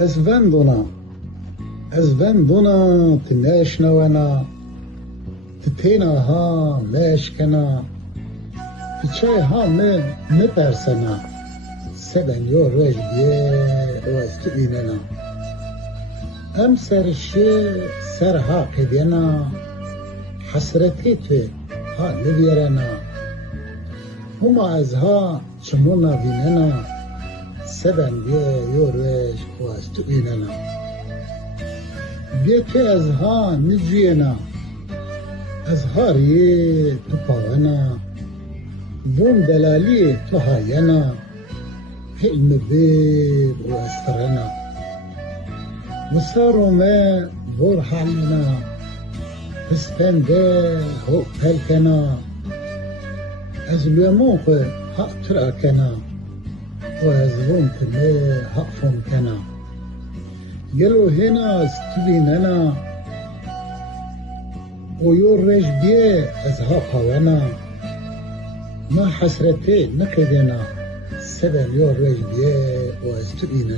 از وندونا تناشنوانا تتینا ها مشکنا تچای ها مپرسنا سبن یو روش بیه و از تو ایننا ام سرشی سرها قدینا حسرتی توی ها نویرنا هما از ها چمونا بیننا سبن بیه یو روش و از تو ایننا بیه که از ها نجوینا از ها ریه تو پاونا بوم دلالی تو هاینا حلم بیر و استرنا وصاروا ما بور حالنا بسپنده هو پلکنا از لیمون خو حق ترکنا و از بوم تمه حق فمکنا گلو هنا استبیننا و یور رش بیه از ها قوانا ما حسرتي نكدنا سبن يور رجبيه واستبينا